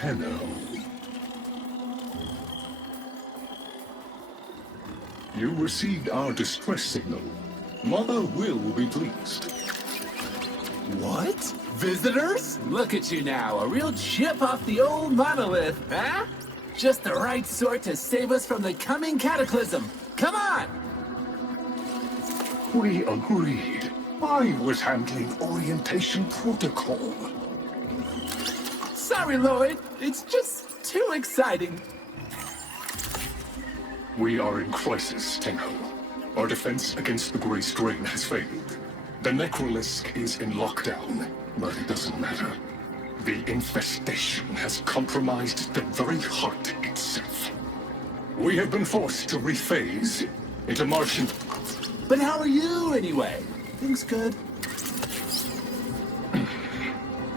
Tenno. You received our distress signal. Mother will be pleased. What? Visitors? Look at you now, a real chip off the old monolith, huh? Just the right sort to save us from the coming cataclysm. Come on! We agreed. I was handling orientation protocol. Sorry, Lloyd. It's just too exciting. We are in crisis, Tenno. Our defense against the Grey Strain has failed. The Necrolisk is in lockdown, but it doesn't matter. The infestation has compromised the very heart itself. We have been forced to rephase into Martian... But how are you, anyway? Things good?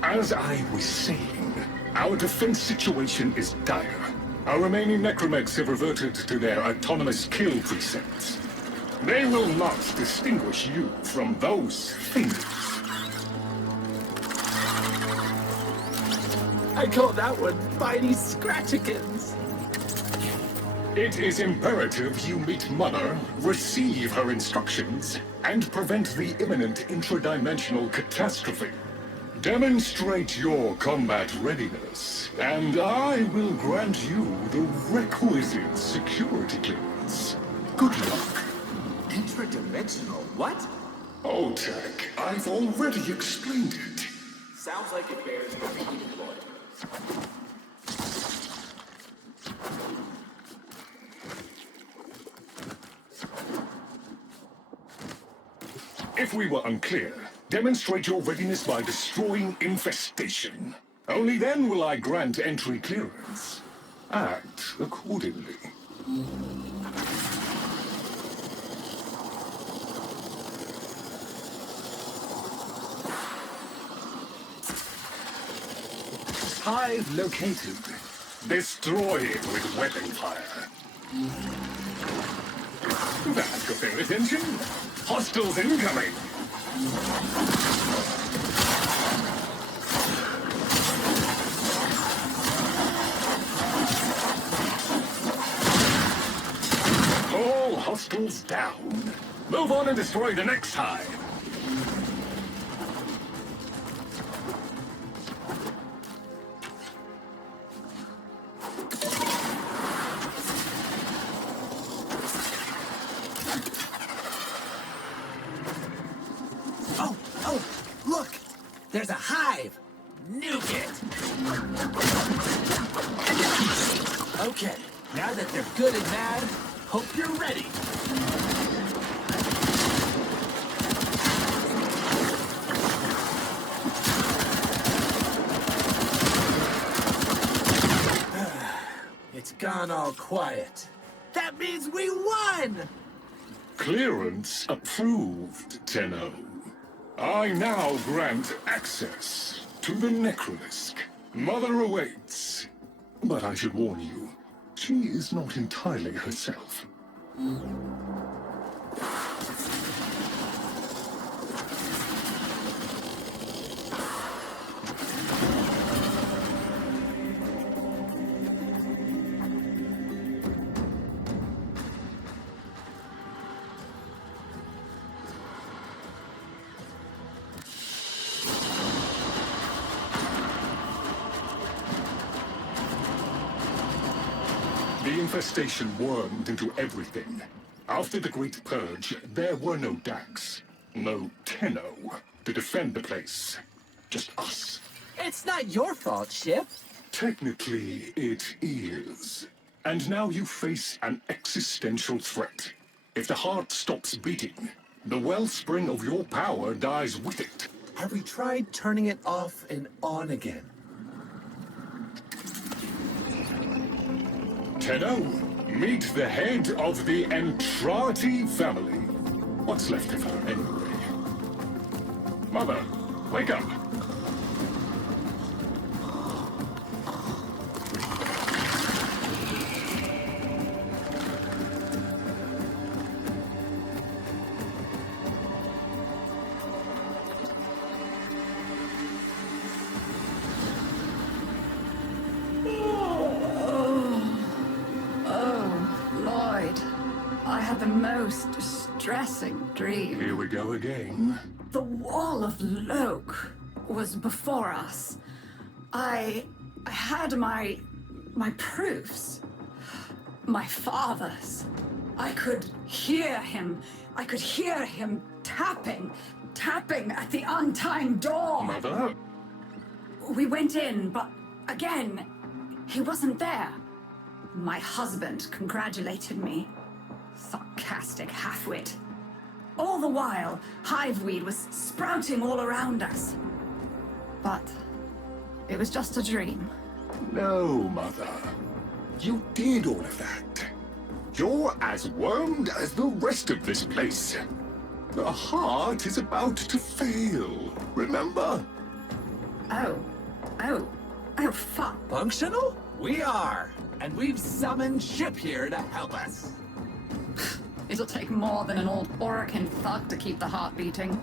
As I was saying, our defense situation is dire. Our remaining necromegs have reverted to their autonomous kill precepts. They will not distinguish you from those things. I call that one Bitey Scratchikins. It is imperative you meet Mother, receive her instructions, and prevent the imminent intradimensional catastrophe. Demonstrate your combat readiness, and I will grant you the requisite security clearance. Good luck. Intradimensional? What? Oh, Tech, I've already explained it. Sounds like it bears repeating, Lloyd. If we were unclear, demonstrate your readiness by destroying infestation. Only then will I grant entry clearance. Act accordingly. Hive located. Destroy it with weapon fire. That got their attention. Hostiles incoming. All hostiles down. Move on and destroy the next hive. There's a hive! Nuke it! Okay, now that they're good and mad, hope you're ready. It's gone all quiet. That means we won! Clearance approved, Tenno. I now grant access to the Necrolisk. Mother awaits. But I should warn you, she is not entirely herself. The infestation wormed into everything. After the Great Purge, there were no Dax, no Tenno to defend the place. Just us. It's not your fault, Ship. Technically, it is. And now you face an existential threat. If the heart stops beating, the wellspring of your power dies with it. Have we tried turning it off and on again? Tenno, meet the head of the Entrati family. What's left of her, anyway? Mother, wake up. I had the most distressing dream. Here we go again. The wall of Loke was before us. I had my proofs. My father's. I could hear him. I could hear him tapping at the untimed door. Mother? We went in, but again, he wasn't there. My husband congratulated me. Sarcastic halfwit. All the while, hiveweed was sprouting all around us. But it was just a dream. No, Mother. You did all of that. You're as wormed as the rest of this place. The heart is about to fail, remember? Oh, fuck. Functional? We are. And we've summoned Ship here to help us. It'll take more than an old Orokин thug to keep the heart beating.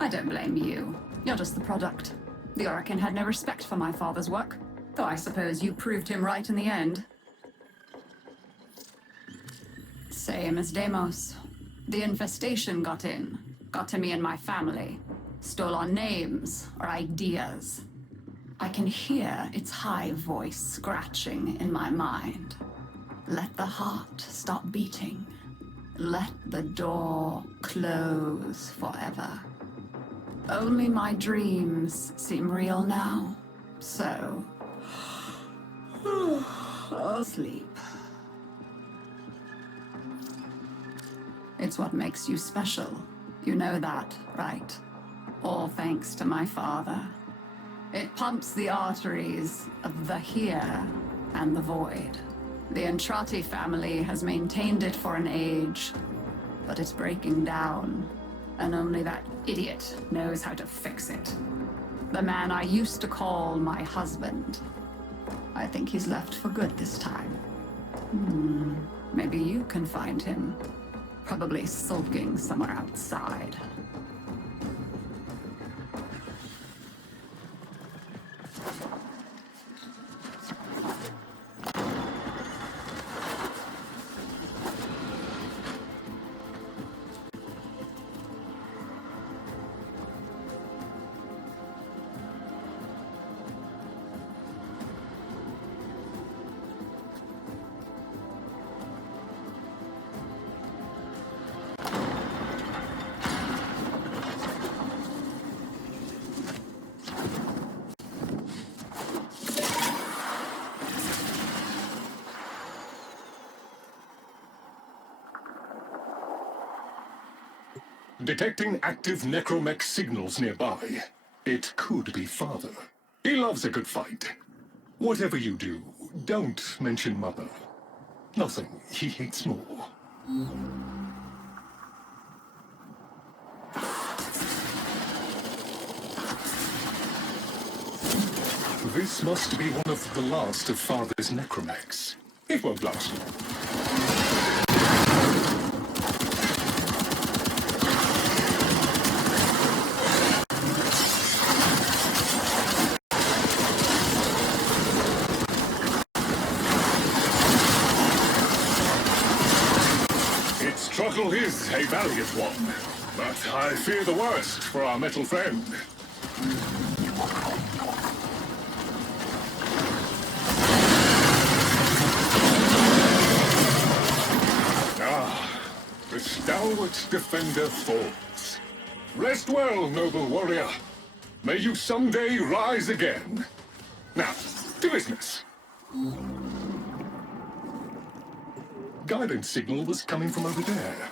I don't blame you. You're just the product. The Orokин had no respect for my father's work, though I suppose you proved him right in the end. Same as Deimos. The infestation got to me and my family, stole our names, our ideas. I can hear its high voice scratching in my mind. Let the heart stop beating. Let the door close forever. Only my dreams seem real now, so I'll sleep. It's what makes you special. You know that, right? All thanks to my father. It pumps the arteries of the here and the void. The Entrati family has maintained it for an age, but it's breaking down, and only that idiot knows how to fix it. The man I used to call my husband. I think he's left for good this time. Maybe you can find him. Probably sulking somewhere outside. Detecting active necromech signals nearby. It could be Father. He loves a good fight. Whatever you do, don't mention Mother. Nothing he hates more. This must be one of the last of Father's necromechs. It won't last long. Struggle is a valiant one, but I fear the worst for our metal friend. The stalwart defender falls. Rest well, noble warrior. May you someday rise again. Now, to business. Guidance signal was coming from over there.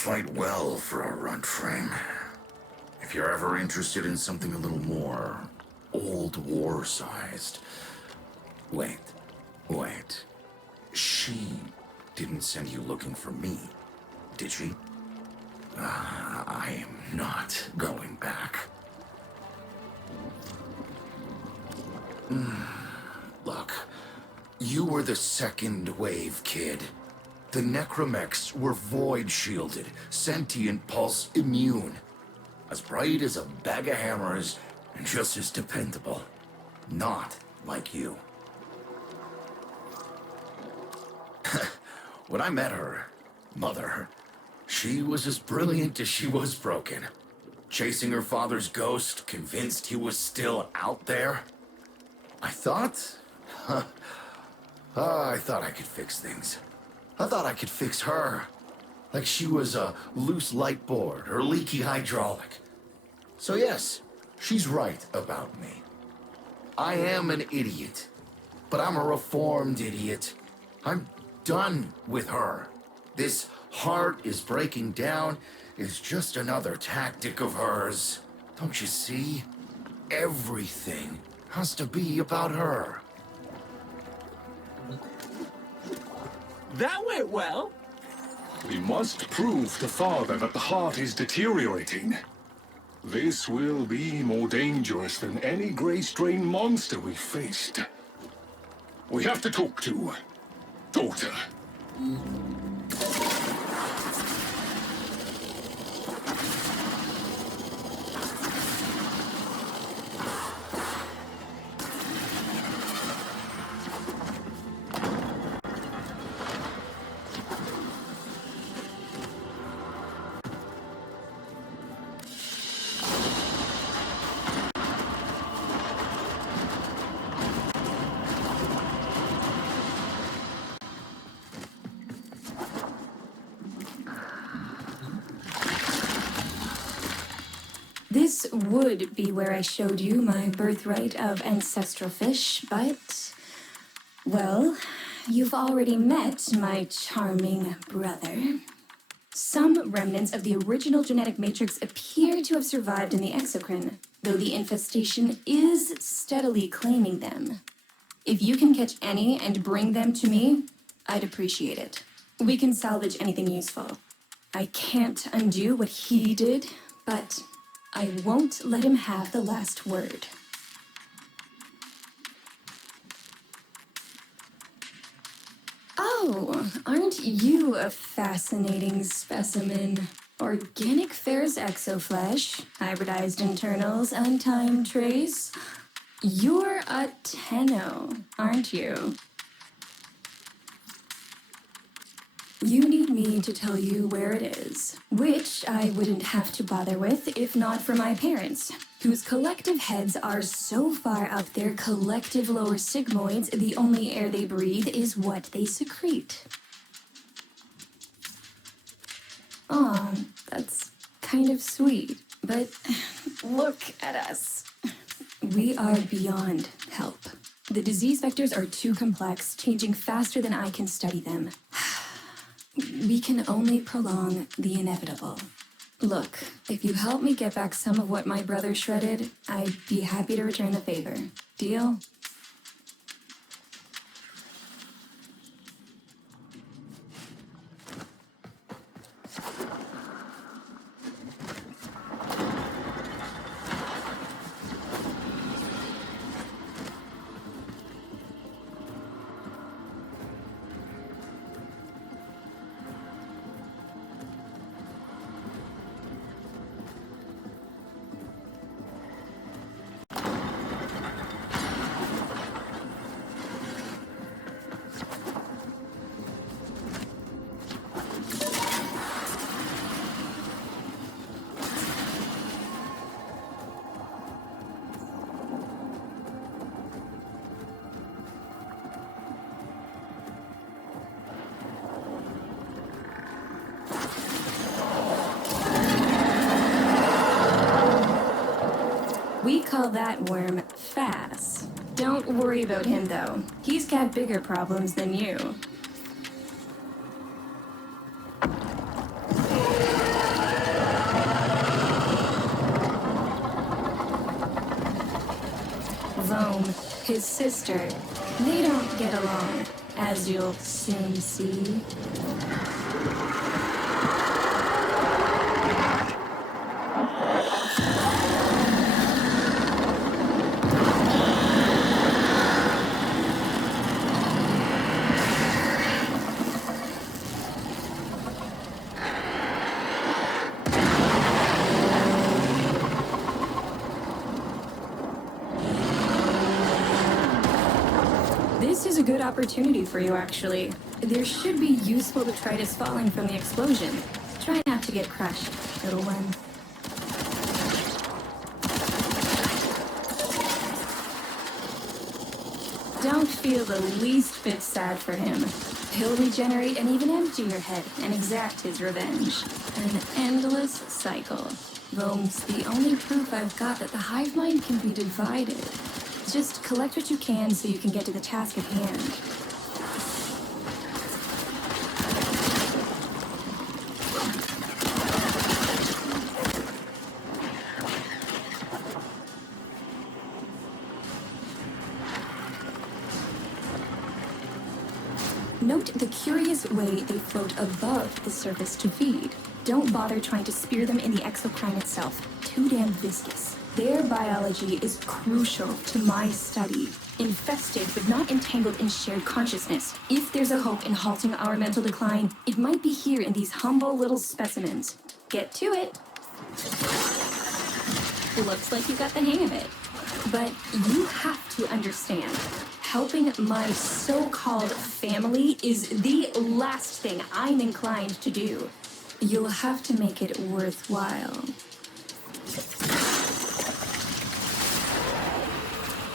fight well for a runt frame. If you're ever interested in something a little more old war-sized... Wait. She didn't send you looking for me, did she? I am not going back. Look, you were the second wave, kid. The necromechs were void-shielded, sentient pulse immune. As bright as a bag of hammers, and just as dependable. Not like you. When I met her mother, she was as brilliant as she was broken. Chasing her father's ghost, convinced he was still out there. I thought I could fix things. I thought I could fix her. Like she was a loose light board or leaky hydraulic. So yes, she's right about me. I am an idiot, but I'm a reformed idiot. I'm done with her. This heart is breaking down is just another tactic of hers. Don't you see? Everything has to be about her. That went well. We must prove to Father that the heart is deteriorating. This will be more dangerous than any Grey Strain monster we've faced. We have to talk to Daughter. This would be where I showed you my birthright of ancestral fish, but... well, you've already met my charming brother. Some remnants of the original genetic matrix appear to have survived in the exocrine, though the infestation is steadily claiming them. If you can catch any and bring them to me, I'd appreciate it. We can salvage anything useful. I can't undo what he did, but I won't let him have the last word. Oh, aren't you a fascinating specimen? Organic ferrous exoflesh, hybridized internals, untimed trace. You're a Tenno, aren't you? You need me to tell you where it is, which I wouldn't have to bother with if not for my parents, whose collective heads are so far up their collective lower sigmoids, the only air they breathe is what they secrete. Aw, that's kind of sweet, but look at us. We are beyond help. The disease vectors are too complex, changing faster than I can study them. We can only prolong the inevitable. Look, if you help me get back some of what my brother shredded, I'd be happy to return the favor. Deal? We call that worm Fass. Don't worry about him, though. He's got bigger problems than you. his sister. They don't get along, as you'll soon see. This is a good opportunity for you, actually. There should be useful detritus falling from the explosion. Try not to get crushed, little one. Don't feel the least bit sad for him. He'll regenerate and even empty your head and exact his revenge. An endless cycle. Though it's the only proof I've got that the hive mind can be divided. Just collect what you can so you can get to the task at hand. Note the curious way they float above the surface to feed. Don't bother trying to spear them in the exocrine itself. Too damn viscous. Their biology is crucial to my study. Infested but not entangled in shared consciousness. If there's a hope in halting our mental decline, it might be here in these humble little specimens. Get to it. Looks like you got the hang of it. But you have to understand, helping my so-called family is the last thing I'm inclined to do. You'll have to make it worthwhile.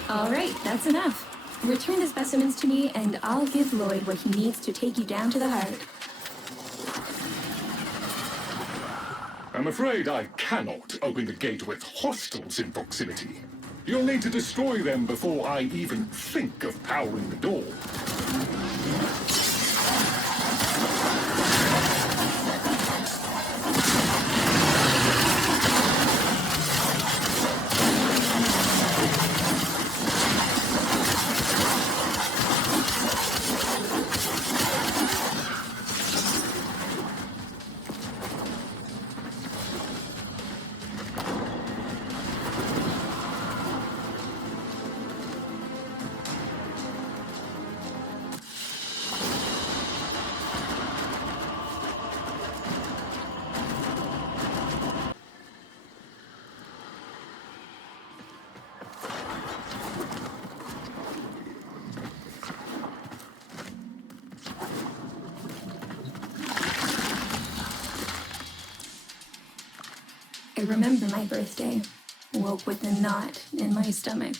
All right, that's enough. Return the specimens to me, and I'll give Lloyd what he needs to take you down to the heart. I'm afraid I cannot open the gate with hostiles in proximity. You'll need to destroy them before I even think of powering the door. I remember my birthday. Woke with a knot in my stomach.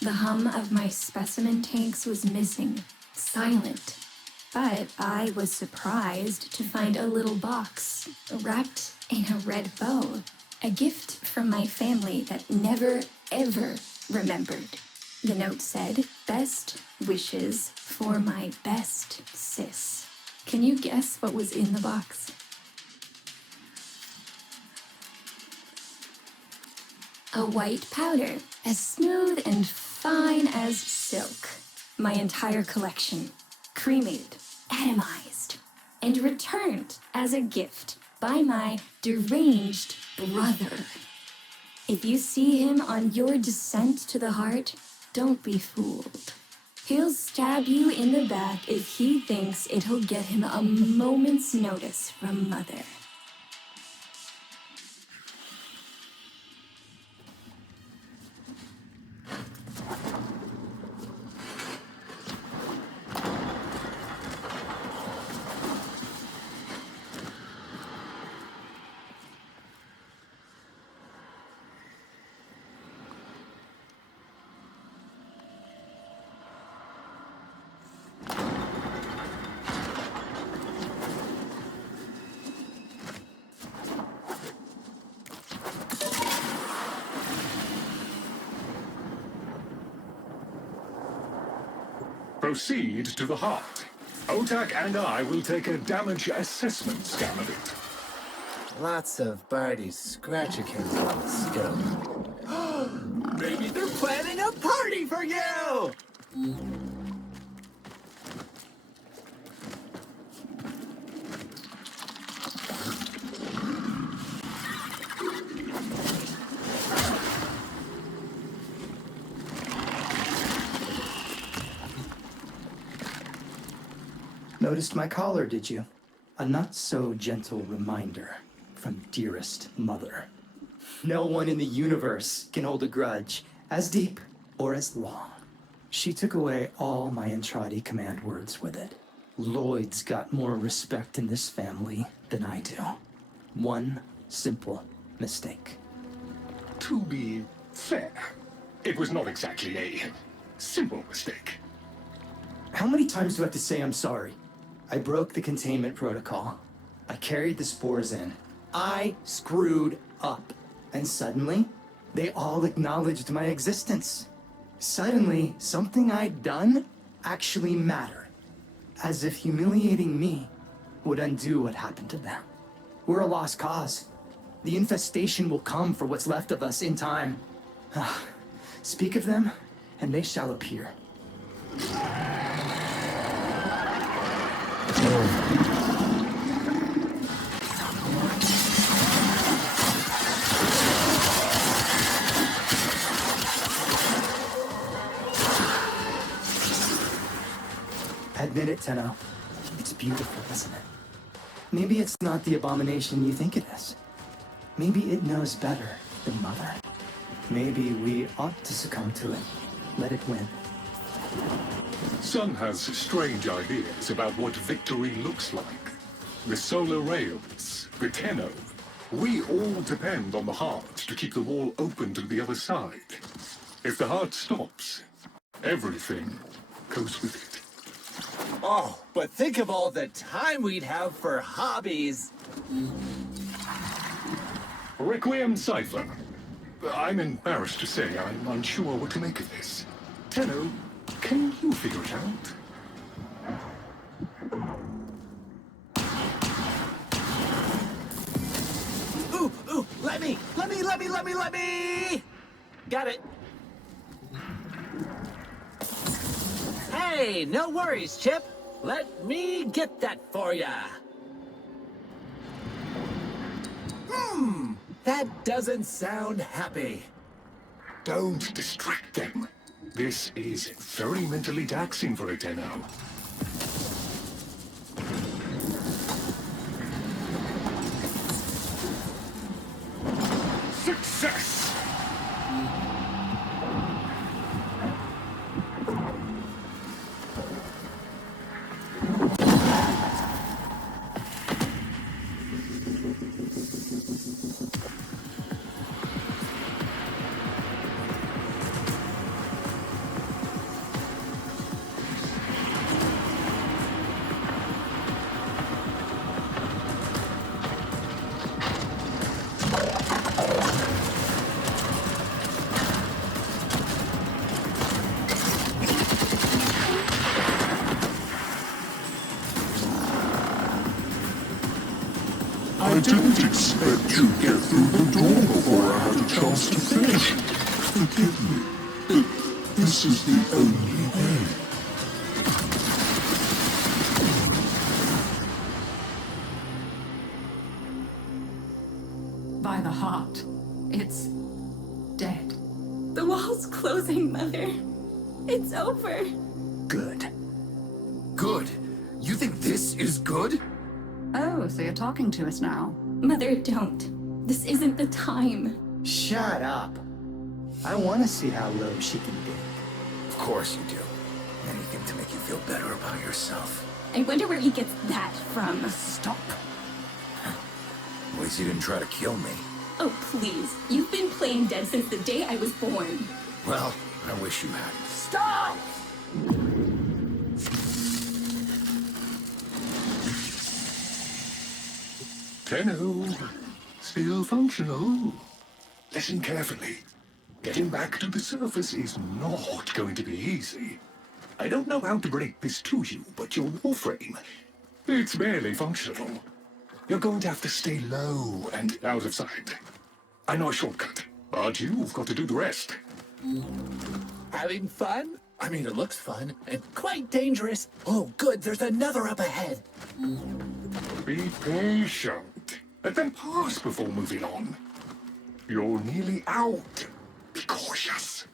The hum of my specimen tanks was missing. Silent. But I was surprised to find a little box wrapped in a red bow. A gift from my family that never, ever remembered. The note said, "Best wishes for my best sis." Can you guess what was in the box? A white powder, as smooth and fine as silk. My entire collection, cremated, atomized, and returned as a gift by my deranged brother. If you see him on your descent to the heart, don't be fooled. He'll stab you in the back if he thinks it'll get him a moment's notice from Mother. Proceed to the heart. Otak and I will take a damage assessment scan of it. Lots of Barty's scratch accounts on the scope. Maybe they're planning a party for you! Noticed my collar, did you? A not-so-gentle reminder from dearest mother. No one in the universe can hold a grudge as deep or as long. She took away all my Entrati command words with it. Lloyd's got more respect in this family than I do. One simple mistake. To be fair, it was not exactly a simple mistake. How many times do I have to say I'm sorry? I broke the containment protocol. I carried the spores in. I screwed up. And suddenly, they all acknowledged my existence. Suddenly, something I'd done actually mattered. As if humiliating me would undo what happened to them. We're a lost cause. The infestation will come for what's left of us in time. Speak of them, and they shall appear. Admit it, Tenno. It's beautiful, isn't it? Maybe it's not the abomination you think it is. Maybe it knows better than Mother. Maybe we ought to succumb to it. Let it win. Sun has strange ideas about what victory looks like. The solar rails, the Tenno. We all depend on the heart to keep the wall open to the other side. If the heart stops, everything goes with it. Oh, but think of all the time we'd have for hobbies. Requiem Cipher. I'm embarrassed to say I'm unsure what to make of this. Tenno, can you figure it out? Ooh, let me! Got it. Hey, no worries, Chip. Let me get that for ya. That doesn't sound happy. Don't distract them. This is very mentally taxing for a Tenno. Success! I didn't expect you'd get through the door before I had a chance to finish. Forgive me. This is the only way. By the heart, it's dead. The wall's closing, Mother. It's over. Good. Good? You think this is good? Oh, so you're talking to us now. Mother, don't. This isn't the time. Shut up. I want to see how low she can be. Of course you do. Anything to make you feel better about yourself. I wonder where he gets that from. Stop. At least you didn't try to kill me. Oh, please. You've been playing dead since the day I was born. Well, I wish you hadn't. Stop! Tenno, still functional. Listen carefully. Getting back to the surface is not going to be easy. I don't know how to break this to you, but your Warframe, it's barely functional. You're going to have to stay low and out of sight. I know a shortcut, but you've got to do the rest. Having fun? I mean, it looks fun and quite dangerous. Oh, good, there's another up ahead. Be patient. Let them pass before moving on. You're nearly out. Be cautious.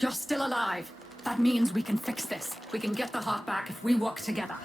You're still alive. That means we can fix this. We can get the heart back if we work together.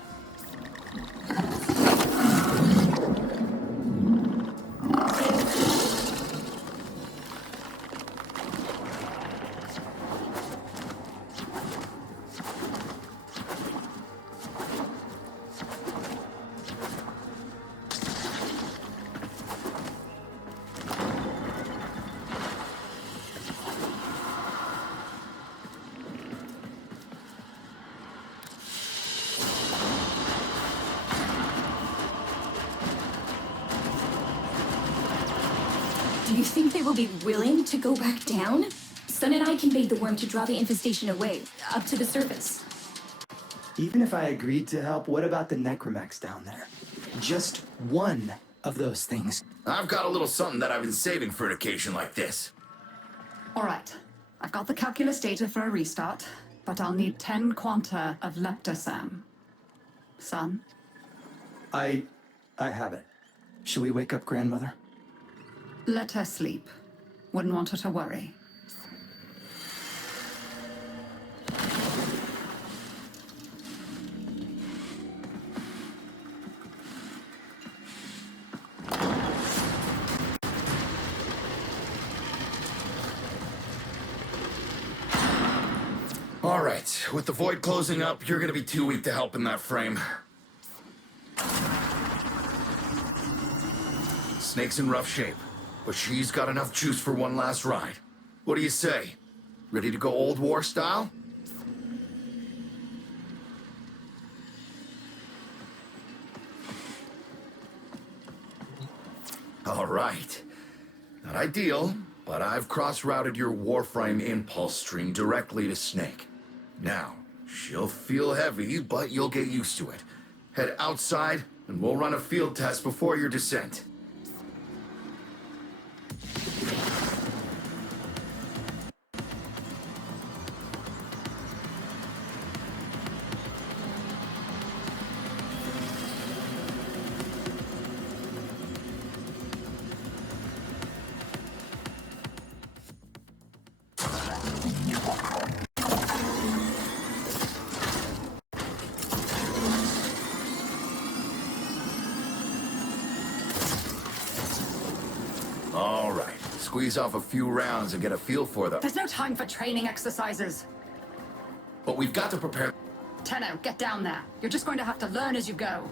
Do you think they will be willing to go back down? Sun and I can bait the worm to draw the infestation away, up to the surface. Even if I agreed to help, what about the necromechs down there? Just one of those things. I've got a little something that I've been saving for an occasion like this. All right. I've got the calculus data for a restart, but I'll need 10 quanta of leptosam. Son? I have it. Shall we wake up grandmother? Let her sleep. Wouldn't want her to worry. All right, with the void closing up, you're gonna be too weak to help in that frame. Snake's in rough shape, but she's got enough juice for one last ride. What do you say? Ready to go old war style? All right. Not ideal, but I've cross-routed your Warframe impulse stream directly to Snake. Now, she'll feel heavy, but you'll get used to it. Head outside, and we'll run a field test before your descent. All right, squeeze off a few rounds and get a feel for them. There's no time for training exercises. But we've got to prepare. Tenno, get down there. You're just going to have to learn as you go.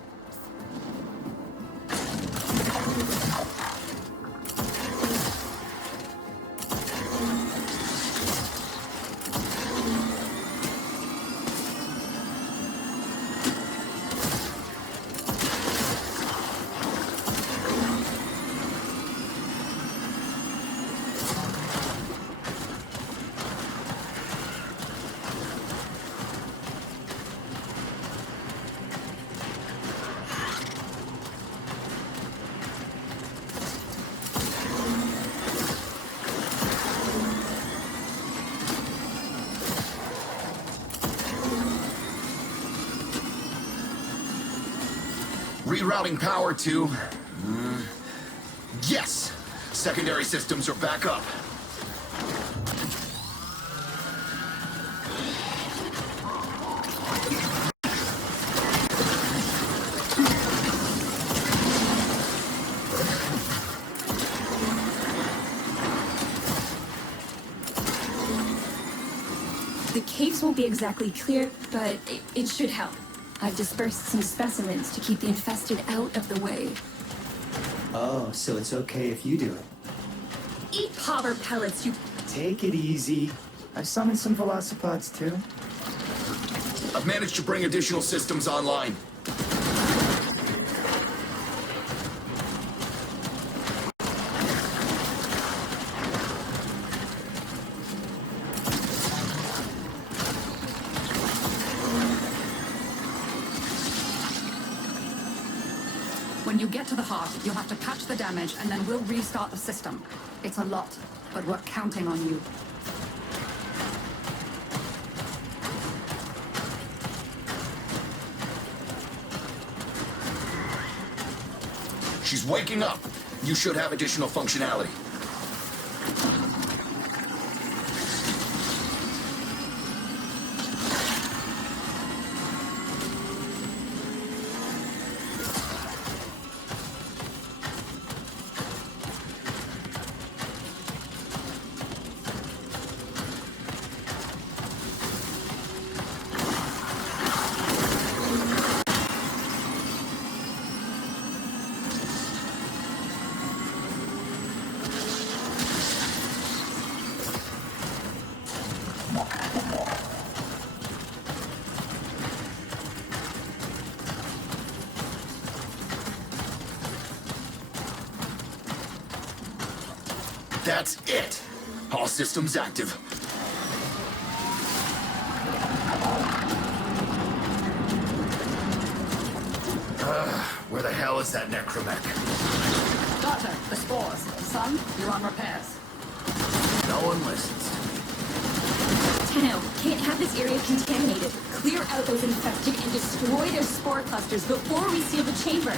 Rerouting power to... Yes! Secondary systems are back up. caves won't be exactly clear, but it should help. I've dispersed some specimens to keep the infested out of the way. Oh, so it's okay if you do it. Eat popper pellets, you... Take it easy. I've summoned some velocipods too. I've managed to bring additional systems online. When you get to the heart, you'll have to patch the damage, and then we'll restart the system. It's a lot, but we're counting on you. She's waking up. You should have additional functionality. That's it. All systems active. Where the hell is that necromech? Doctor, the spores. Son, you're on repairs. No one listens. Tenno, can't have this area contaminated. Clear out those infected and destroy their spore clusters before we seal the chamber.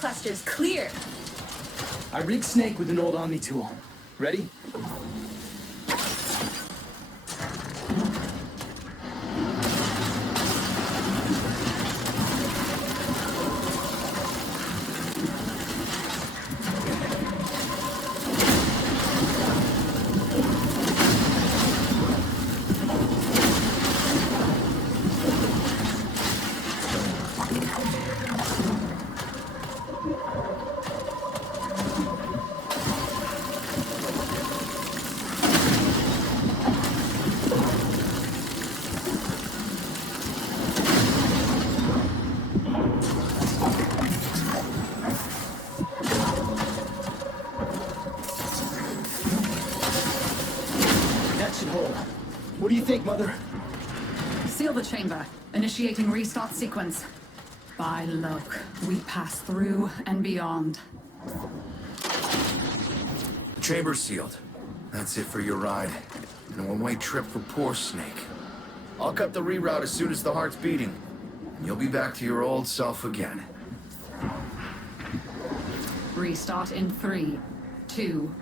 Clusters clear. I rigged Snake with an old Omni tool. Ready? What do you think, Mother? Seal the chamber. Initiating restart sequence. By Loke, we pass through and beyond. The Chamber sealed. That's it for your ride. And a one-way trip for poor Snake. I'll cut the reroute as soon as the heart's beating. And you'll be back to your old self again. Restart in 3, 2,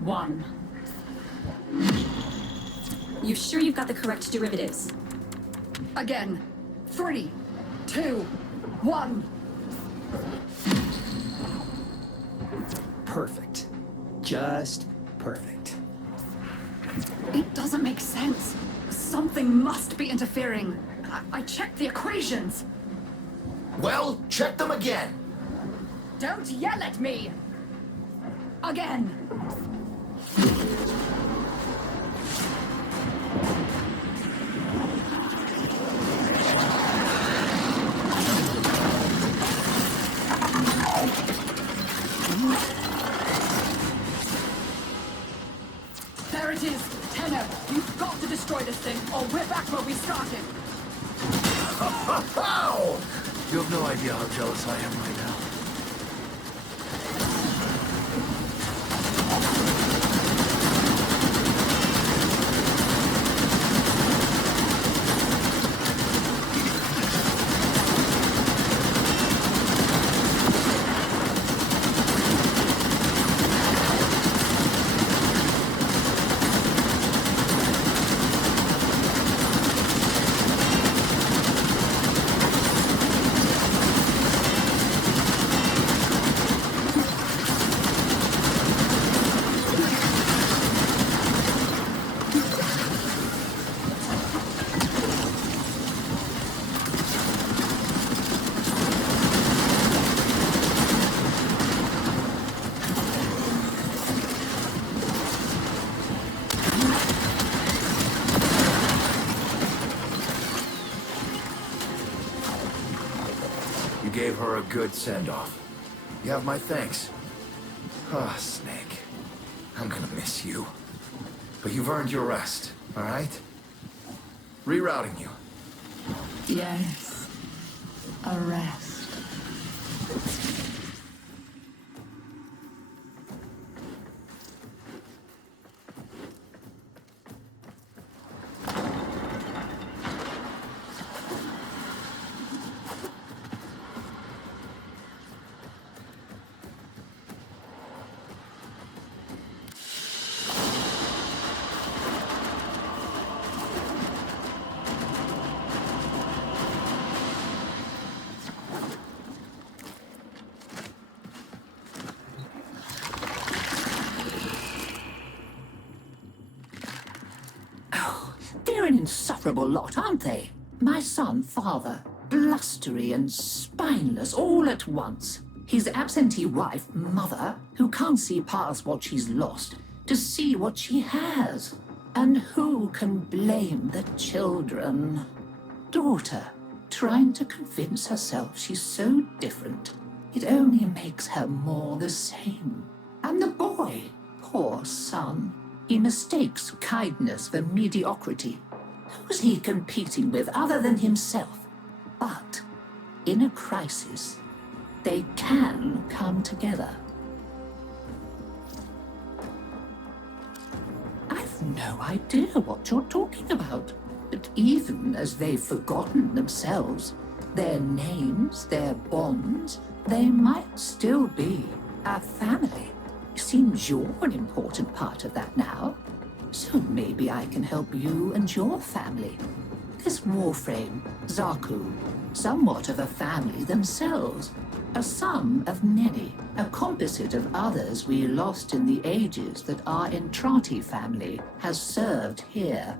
1. You sure you've got the correct derivatives? Again. 3, 2, 1. Perfect. Just perfect. It doesn't make sense. Something must be interfering. I checked the equations. Well, check them again. Don't yell at me! Again! There it is! Tenno, you've got to destroy this thing, or we're back where we started! Ow! You have no idea how jealous I am right now. Gave her a good send-off. You have my thanks. Ah, Snake. I'm gonna miss you. But you've earned your rest, all right? Rerouting you. Yes. A rest. They're an insufferable lot, aren't they? My son, father, blustery and spineless all at once. His absentee wife, mother, who can't see past what she's lost to see what she has. And who can blame the children? Daughter, trying to convince herself she's so different. It only makes her more the same. And the boy, poor son. He mistakes kindness for mediocrity. Who's he competing with other than himself? But in a crisis, they can come together. I've no idea what you're talking about. But even as they've forgotten themselves, their names, their bonds, they might still be a family. Seems you're an important part of that now. So maybe I can help you and your family. This Warframe, Zaku, somewhat of a family themselves. A sum of many, a composite of others we lost in the ages that our Entrati family has served here.